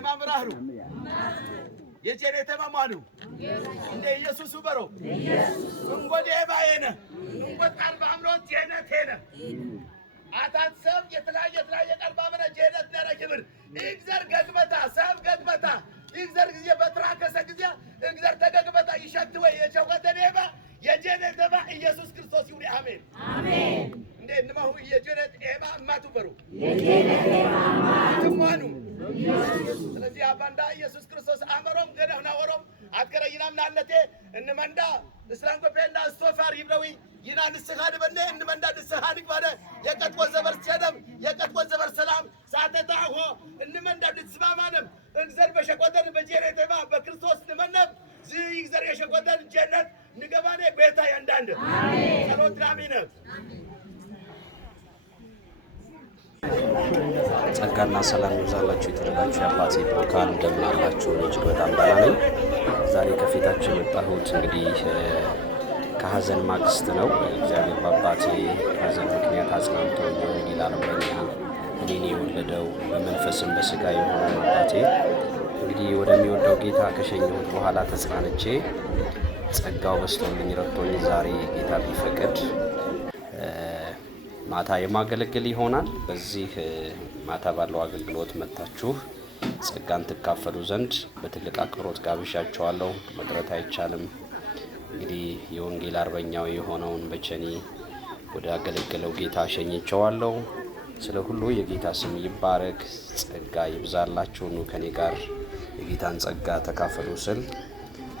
የማምራሩ የጀኔተ ማማኑ እንደ ኢየሱስ በሮ እንጎዴ ባየነ እንጎት ቀልብ አምሮት ጀነቴነ አታት ሰብ የተለያየ ቀልብ አምረ ጀነት ነረ ክብር እግዚአብሔር ገግበታ ሰብ ገግበታ እግዚአብሔር ጊዜ በትራከሰ ጊዜ እግዚአብሔር ተገግበታ ይሸት ወይ የቸወደኔባ የጀነተባ ኢየሱስ ክርስቶስ ይሁን አሜን አሜን እንደ እንማሁ የጀነት ኤባ ማቱበሩ የጀነት ኤባ ማቱማኑ ስለዚህ አባንዳ ኢየሱስ ክርስቶስ አመሮም ገደህና ወሮም አትከረይናም ናለቴ እንመንዳ እስላም ኮፔንዳ ስቶፋር ይብረዊ ይና ንስኻድ በነ እንመንዳ ንስኻድ ባደ የቀጥቆ ዘበር ሰደም የቀጥቆ ዘበር ሰላም ሳተታሁ እንመንዳ ንስባማንም እግዚአብሔር በሸቆደን በጀሬተባ በክርስቶስ እንመነብ ዝይግዘር የሸቆደን ጀነት ንገባኔ ቤታ ያንዳንድ አሜን ጸሎት አሜን ጸጋና ሰላም ይብዛላችሁ የተደረጋችሁ የአባቴ ብሩካን እንደምን አላችሁ? እጅግ በጣም ደህና ነኝ። ዛሬ ከፊታችሁ የመጣሁት እንግዲህ ከሀዘን ማግስት ነው። እግዚአብሔር በአባቴ ሀዘን ምክንያት አጽናንቶ ወንጌል አርበኛ እኔን የወለደው በመንፈስም በስጋ የሆነው አባቴ እንግዲህ ወደሚወደው ጌታ ከሸኘሁት በኋላ ተጽናንቼ ጸጋው በስቶልኝ ረድቶኝ ዛሬ ጌታ ቢፈቅድ ማታ የማገለግል ይሆናል። በዚህ ማታ ባለው አገልግሎት መጣችሁ ጸጋን ትካፈሉ ዘንድ በትልቅ አክብሮት ጋብዣችኋለሁ። መቅረት አይቻልም። እንግዲህ የወንጌል አርበኛው የሆነውን በቸኒ ወደ አገለገለው ጌታ ሸኝቼዋለሁ። ስለ ሁሉ የጌታ ስም ይባረክ። ጸጋ ይብዛላችሁ። ኑ ከኔ ጋር የጌታን ጸጋ ተካፈሉ ስል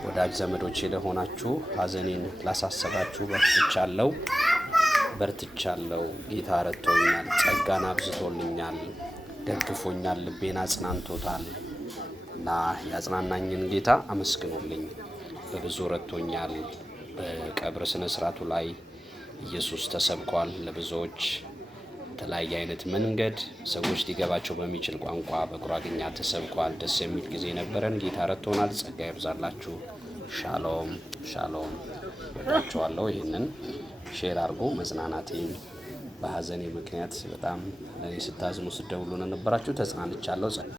ወዳጅ ዘመዶቼ ለሆናችሁ ሀዘኔን ላሳሰባችሁ በርትቻለሁ። ጌታ ረድቶኛል፣ ጸጋን አብዝቶልኛል፣ ደግፎኛል፣ ልቤን አጽናንቶታል እና ያጽናናኝን ጌታ አመስግኑልኝ። በብዙ ረድቶኛል። በቀብር ስነ ስርዓቱ ላይ ኢየሱስ ተሰብኳል። ለብዙዎች የተለያየ አይነት መንገድ ሰዎች ሊገባቸው በሚችል ቋንቋ በጉራግኛ ተሰብኳል። ደስ የሚል ጊዜ ነበረን። ጌታ ረድቶናል። ጸጋ ይብዛላችሁ። ሻሎም ሻሎም። ወዳችኋለሁ። ይህንን ሼር አድርጎ መጽናናቴን በሀዘኔ ምክንያት በጣም ለኔ ስታዝኑ ስደውሉ ነበራችሁ። ተጽናንቻለሁ።